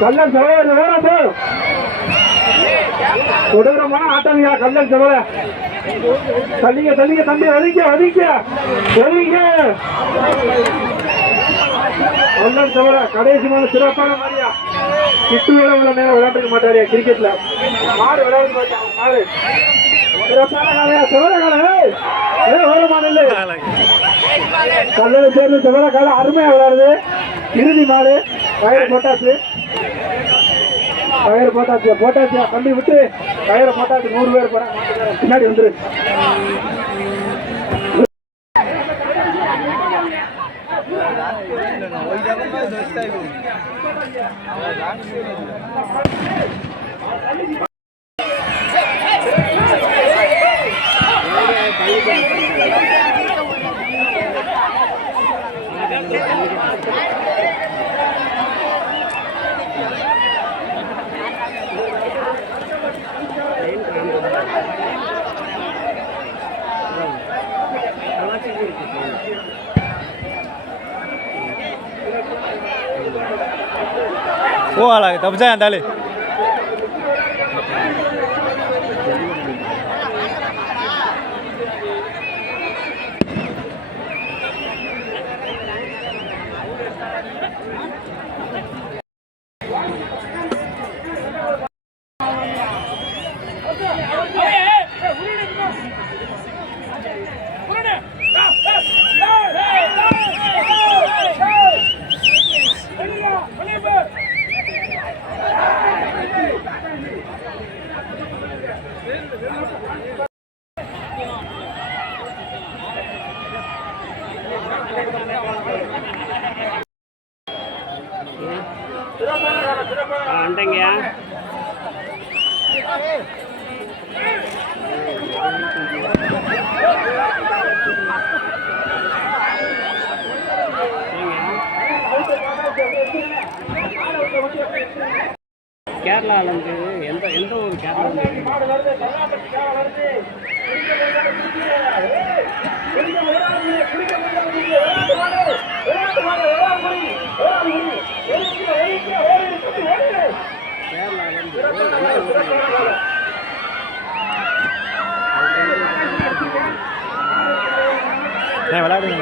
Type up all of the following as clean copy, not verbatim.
கல்லன் செலவு கொடூரமான ஆட்டமியா கல்லன் செலவு தள்ளிங்க தள்ளிங்க தம்பி ஒதுங்க ஒதுங்க ஒதுங்க கல்லன் செலவு கடைசிமான சிறப்பான மாதிரியா கிட்டுவோட உள்ள நேரம் விளையாண்டுக்க மாட்டாரியா கிரிக்கெட்ல மாடு விளையாண்டு மாடு சிறப்பான காலையா செவல காலை ஓரமான இல்லை கல்லனை சேர்ந்து செவல காலை அருமையா விளையாடுது இறுதி மாடு கயிறு போட்டாச்சு கயிறு போட்டாச்சு போட்டாச்சு தம்பி விட்டு கயிறு போட்டாச்சு 100 பேர் போறாங்க பின்னாடி வந்துரு वो वाला तब जाए डाले வந்துட்டீங்கயா கேரளாவில் வந்து எந்த ஒரு கேரளா விளையாடுங்க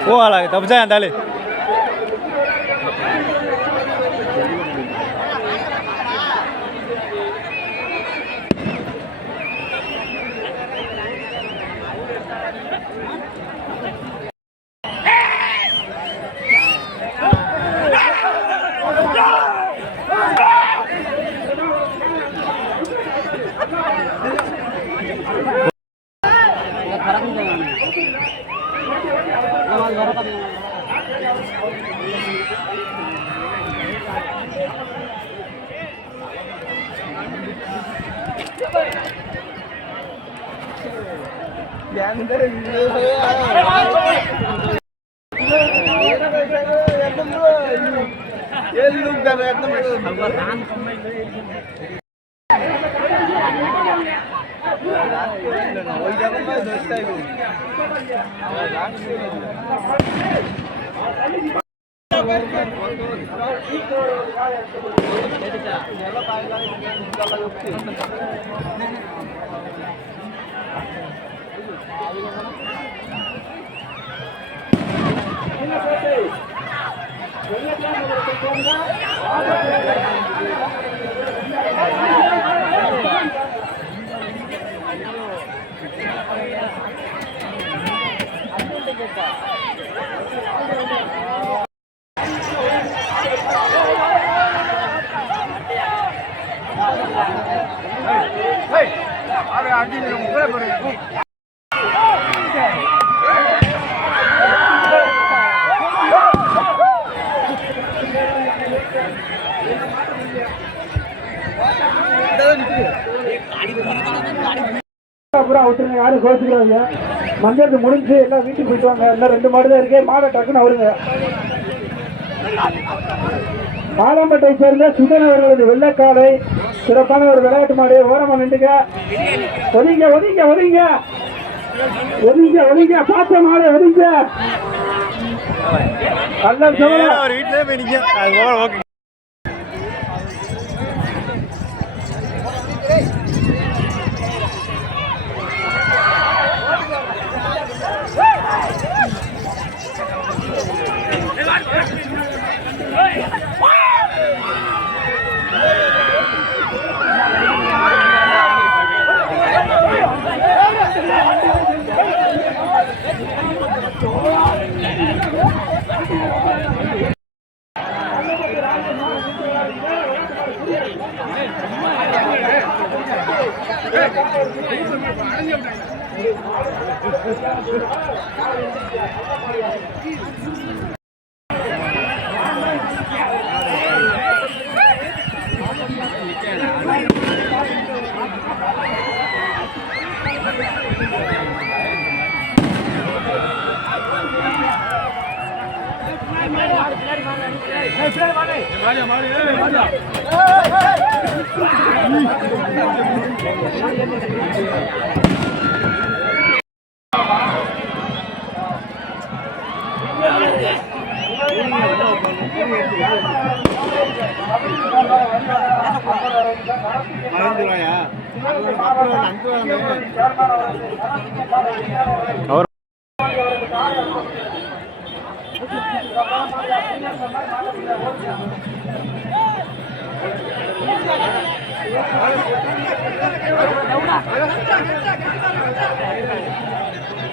वो वाला तब जाए डाले யாரும் கோச்சுக்கிறாங்க. மஞ்சள் முடிஞ்சு எல்லாம் வீட்டுக்கு போயிட்டு வாங்க. இன்னும் 2 மாடு தான் இருக்கு. மாடை டக்குன்னு அவருங்க. ஆலம்பட்டை சேர்ந்த சுதன் அவர்களது வெள்ளக்காலை சிறப்பான ஒரு விளையாட்டு மாடு. ஓரமா நின்றுங்க. ஒதுங்க ஒதுங்க ஒதுங்க ஒதுங்க ஒதுங்க. பார்த்த மாடு ஒதுங்க. கல்லர் சோழ அவர் வீட்டிலே போய் நிற்க. ஓகே.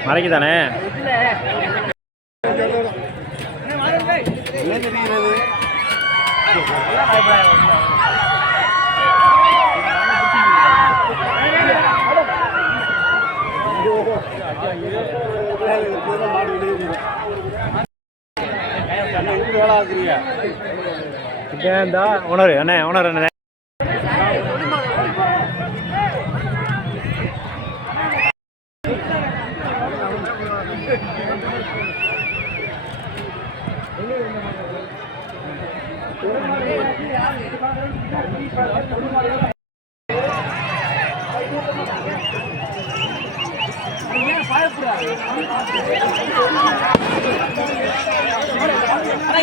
மறைக்கு தானே உணரு அண்ணே உணரு அண்ணே.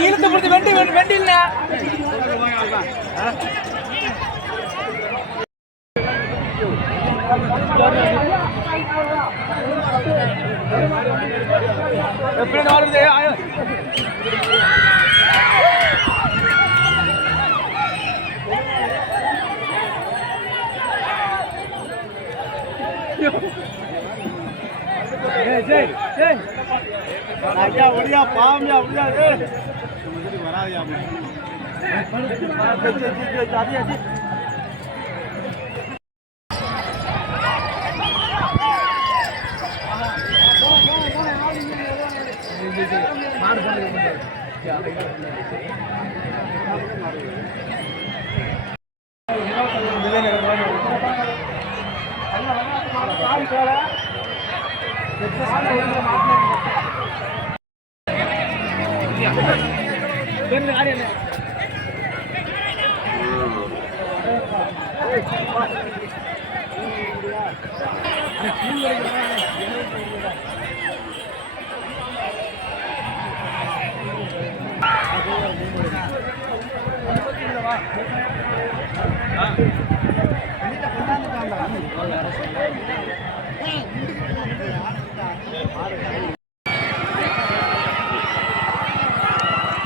இழுத்து கொடுத்து வெண்டி வெண்டி இல்ல எப்படி வருது பாவம் அப்படியா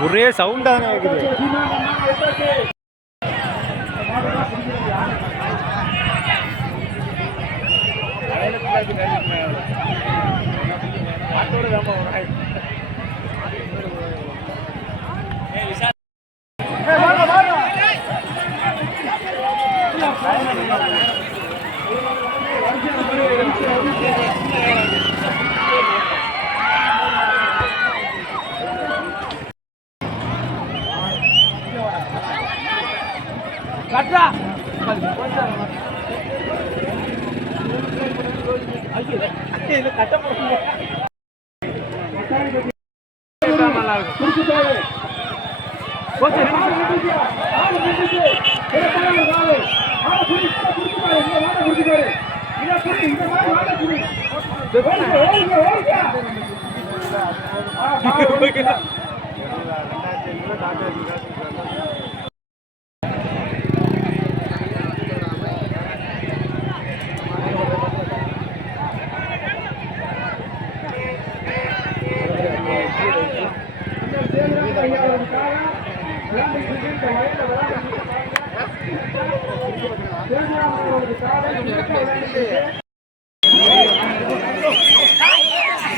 ஒரே சவுண்டா தானே இருக்குது. கட்டா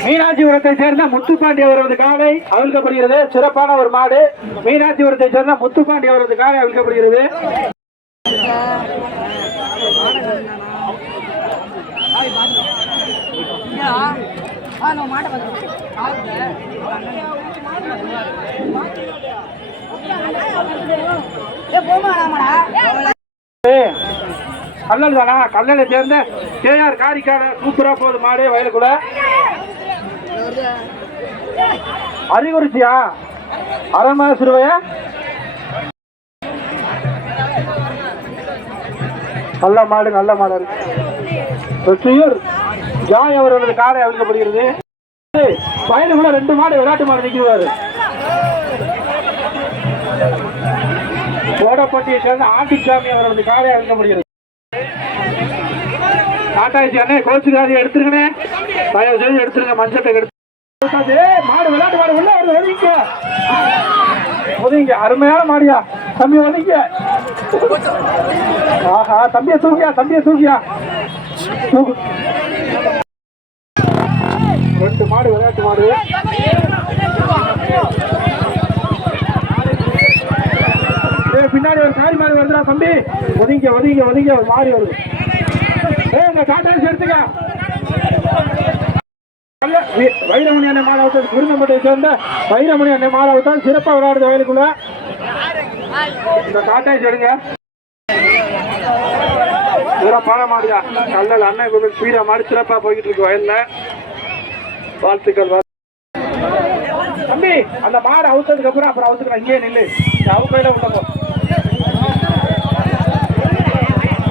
மீனாட்சிபுரத்தை சேர்ந்த முத்துப்பாண்டி அவரது காலை அவிழ்க்கப்படுகிறது. சிறப்பான ஒரு மாடு. மீனாட்சிபுரத்தை சேர்ந்த முத்துப்பாண்டி அவரது காலை அவிழ்க்கப்படுகிறது. கல்லல் தானா? கல்லலை சேர்ந்த கேஆர் காரிக்கான சூப்பரா போகுது மாடு வயலுக்குள்ள. அறிகுறிச்சியா அரமா சிறுவையா நல்ல மாடு நல்ல மாடு இருக்கு. ஜாய் அவர்களது காரை அவிழ்க்கப்படுகிறது. வயலுக்குள்ள 2 மாடு விளையாட்டு மாடு நிற்கிறாரு. கோடப்பட்டியை சேர்ந்த ஆண்டிச்சாமி அவர்களது காரை அவிழ்க்கப்படுகிறது. டாட்டாச்சி அண்ணே கோச்சுக்காரி எடுத்துருங்கண்ணே, தயவு செய்து எடுத்துருங்க. மஞ்சட்டை எடுத்து மாடு விளையாட்டு மாடு உள்ள ஒதுங்க ஒதுங்க. அருமையான மாடியா தம்பி, ஒதுங்க. ஆஹா, தம்பியை தூக்கியா, தம்பியை தூக்கியா. 2 மாடு விளையாட்டு மாடு. பின்னாடி ஒரு காரி மாடு வருதுடா தம்பி, ஒதுங்க ஒதுங்க ஒதுங்க. ஒரு மாறி வருது. டாட்டாச்சி எடுத்துக்க. வைரமணி அண்ணன் மாலாவத்தான், குருமம்பட்டை சேர்ந்த வைரமணி அண்ணன் மாலாவத்தான் சிறப்பாக விளையாடுது வயலுக்குள்ள. இந்த டாட்டாச்சி எடுங்க. சிறப்பான மாடுதான். கல்லல் அண்ணன் கோவில் ஸ்பீடா மாடு சிறப்பா போய்கிட்டு இருக்கு வயல்ல. வாழ்த்துக்கள். தம்பி, அந்த மாடு அவுத்ததுக்கு அப்புறம் அவுத்துக்கலாம். இங்கே நில்லு, அவுக்கையில உள்ளப்போ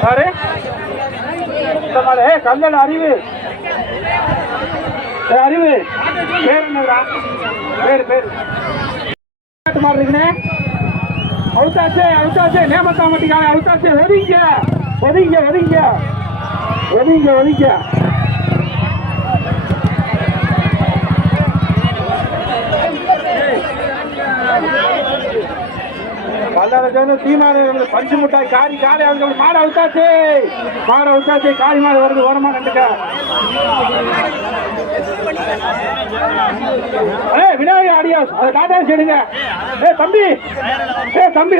சாரு இந்த மாடு கல்லல் அறிவு. அறிவு பேர் என்னடா? பேரு மாடு இருக்குண்ணே. அவுத்தாச்சு அவுத்தாச்சு. நேமத்தாமட்டிக்காக அவுத்தாச்சு. ஒதுங்க ஒதுங்க ஒதுங்க ஒதுங்க ஒதுங்க. பஞ்சு முட்டாய் காரி காரி அவர்கள் மாடு அவுத்தாச்சு. மாடு அவுத்தாச்சு. காரி மாடு வருது. ஓரமா கண்டுக்க. விநாயகர் அடியாஸ் அதை டாடா செய்டுங்க. தம்பி தம்பி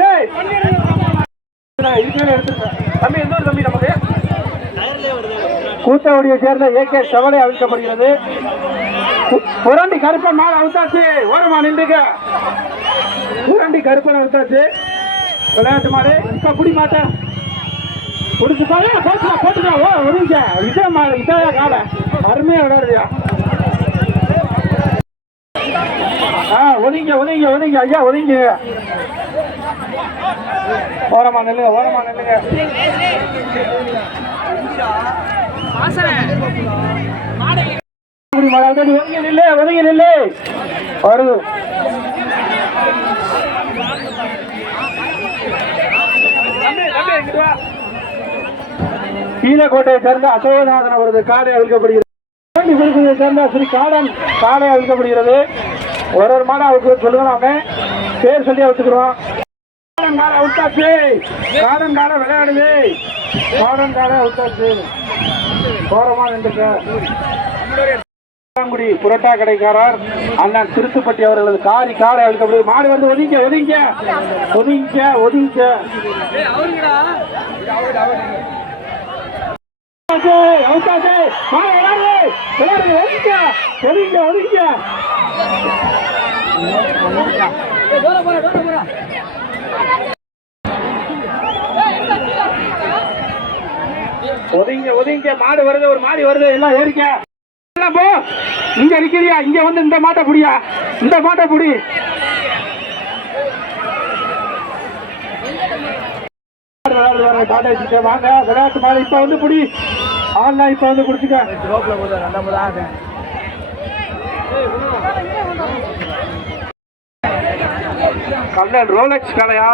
தம்பி எந்த தம்பி நமக்கு கூத்தவடியை சேர்ந்த ஏகே செவலை அவிழ்க்கப்படுகிறது. புரண்டி கருப்பன் மாடு அவுத்தாச்சு. ஓரமா நின்றுங்க. புரண்டி கருப்பன் அவுத்தாச்சு. விளையாட்டு மாடு புடி மாட்டேன் பிடிச்சுப்பாங்க. போட்டுக்கா ஒதுங்க. இதே மாடு இதே காலை அருமையா விளையாடுறியா. ஒதுங்க ஒதுங்க ஒதுங்க ஐயா ஒதுங்க. ஓரமா நெல்லுங்க ஓரமா நெல்லுங்க. ஒதுங்கி நில்லு ஒதுங்கி நில்லு. வருது. கீழக்கோட்டையை சேர்ந்த அசோகநாதன் அவரது காலை அவிழ்க்கப்படுகிறது. சேர்ந்த ஸ்ரீ காடன் காலை அவிழ்க்கப்படுகிறது. ஒரு மாடம் அவுக்கு சொல்லுங்க. பேர் சொல்லி அவுத்துக்கிறோம். காடன் காலை அவுத்தாச்சு. காடன் காலை விளையாடுது. காடன் காலை அவுத்தாச்சு. கோரமா நின்றுங்க. புரட்டா கடைக்காரர் அண்ணன் திருத்துப்பட்டி அவர்களது காரி காலை அவிழ்க்கப்படுகிறது. மாடு வந்து ஒதுங்க ஒதுங்க ஒதுங்க ஒதுங்க. ஒதுங்க ஒதுங்க. மாடு வருது. ஒரு மாடு வருது. எல்லாம் ஏறிக்க. போ. இங்க நிக்கிறியா? இங்க வந்து இந்த மாட்டை புடியா. இந்த மாட்டை புடி. வாங்க விளையாட்டு மாடு இப்ப வந்து புடி. ஆன்லைன் இப்ப வந்து குடிச்சுக்க. கல்லன் ரோலெக்ஸ் கலையா?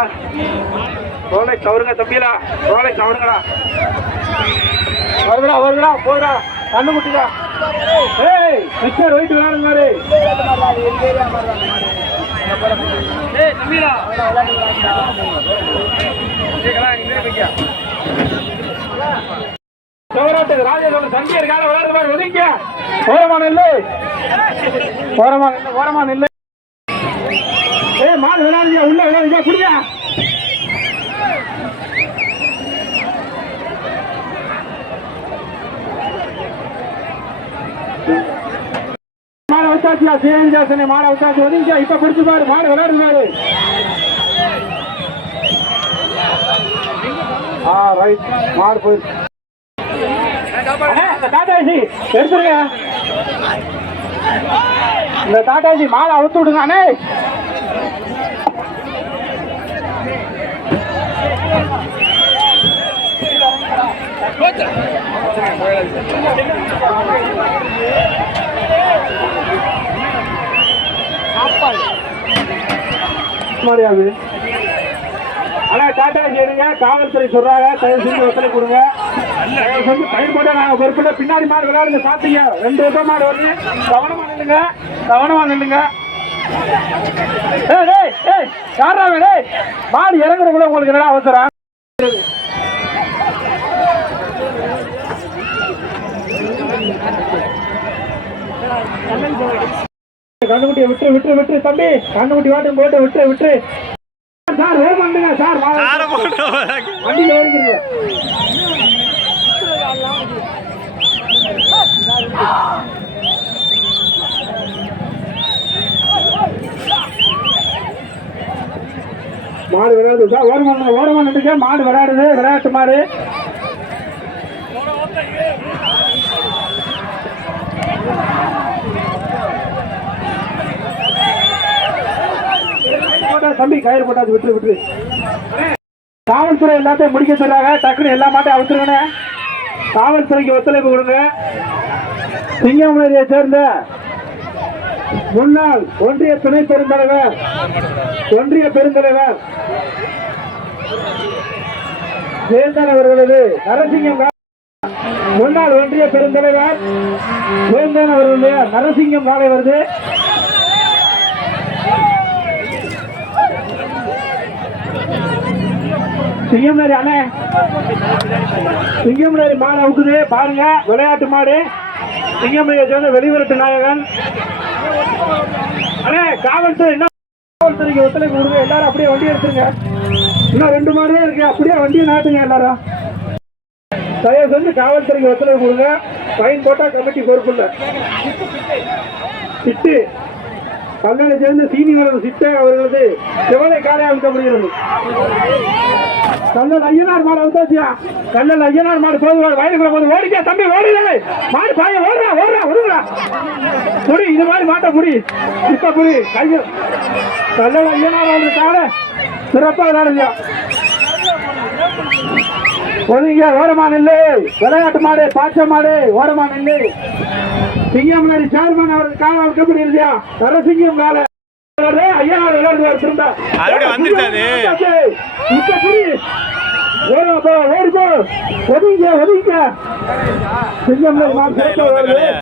ரோலெக்ஸ் அவருங்க தம்பிலா, ரோலெக்ஸ் அவருங்களா? வருதுடா வருதுடா போதுடா கண்ணு குட்டிடா. ஏய் மிஸ்டர் வெயிட் விளையாடுங்க மாதிரி. சோராட்டுக்கு ராஜேஸ்வரன் சண்டியர் கால விளையாடுற மாதிரி ஒதுங்க. ஓரமான இல்லை, ஓரமான இல்லை, ஓரமான இல்லை. ஏய் மாடு விளையாடுங்க, உள்ள விளையாடுங்க, குடியா. மாடு வச்சாச்சியா சேஞ்சாசனே, மாடு வச்சாச்சு ஒதுங்க. இப்ப பிடிச்சு பாரு, மாடு விளையாடுது பாரு. ரைட் மாடு போயிடுச்சு. டாடாஜி எடுத்துருங்க, இந்த டாடாஜி மாலை அவுத்து விடுங்க அண்ணே. மாதிரியாது அண்ணா டாடாஜி எடுங்க. காவல்துறை சொல்றாங்க, தயவு செஞ்சு ஒத்துழை கொடுங்க. தயவு செஞ்சு பயிர் போட்டா நாங்க பொறுப்புல. பின்னாடி மாடு விளையாடுங்க, பாத்தீங்க 2 வருஷம் மாடு வருது. கவனமா நில்லுங்க, கவனமா நில்லுங்க. யாரா வேணே மாடு இறங்குற கூட உங்களுக்கு என்னடா அவசரம்? கண்ணுக்குட்டியை விட்டு விட்டு விட்டு தம்பி, கண்ணுக்குட்டி வாட்டும் போட்டு விட்டு விட்டு. சார் வேறு பண்ணுங்க சார், வண்டியில் ஏறிக்கிறீங்க. மாடு விளையாடுது சார், ஓரமா நின்றுக்க. மாடு விளையாடுது, விளையாட்டு மாடு. தம்பி கயிறு போட்டாது விட்டு விட்டு. காவல்துறை எல்லாத்தையும் முடிக்க சொல்றாங்க, டக்குனு எல்லா மாட்டையும் அவுத்துருங்க. காவல்துறைக்கு ஒத்துழைப்பு கொடுங்க. சிங்கமலையை சேர்ந்த முன்னாள் ஒன்றிய துணை பெருந்தலைவர், ஒன்றிய பெருந்தலைவர் ஜெயந்தன் அவர்களது நரசிங்கம், முன்னாள் ஒன்றிய பெருந்தலைவர் ஜெயந்தன் அவர்களுடைய நரசிங்கம் காலை வருது. சிங்கம்நாரி அண்ணே, சிங்கம்நாரி மாடு அவுக்குது பாருங்க. விளையாட்டு மாடு, சிங்கமலையை சேர்ந்த வெளிவிரட்டு நாயகன். அண்ணே காவல்துறை என்ன, காவல்துறைக்கு ஒத்துழைப்பு கொடுங்க. எல்லாரும் அப்படியே வண்டி எடுத்துருங்க. இன்னும் 2 மாடு இருக்கு, அப்படியே வண்டியை நாட்டுங்க எல்லாரும். தயவு செஞ்சு காவல்துறைக்கு ஒத்துழைப்பு கொடுங்க. ஃபைன் போட்டா கமிட்டி பொறுப்பு இல்லை. சிட்டு கல்லணை சேர்ந்து சீனிவாசன் சிட்டை அவர்களது செவலை காலை அவுக்கப்படுகிறது. கல்லல் ஐயனார் மாடு அவுத்தாச்சியா? கல்லல் ஐயனார் மாடு போது வயலுக்குள்ள போது ஓடிக்கா தம்பி, ஓடிடல மாடு பாய ஓடுறா ஓடுறா ஒடுங்கடா. புடி இது மாதிரி மாட்டை புடி, இப்ப புடி கைய. கல்லல் ஐயனார் அவர்களுக்காக சிறப்பாக விளையாடுங்க. ஒதுங்க, ஓரமா நில்லு. விளையாட்டு மாடு, பாச்ச மாடு, ஓரமா நில்லு. சிங்கமலை சேர்மன் அவர்களுக்காக அவுக்கப்படுகிறதா? நரசிங்கம் கால ஐயனார் விளையாடுவார். திரும்ப இப்ப புடி, ஓடி போ, ஒதுங்க ஒதுங்க. சிங்கமலை மாடு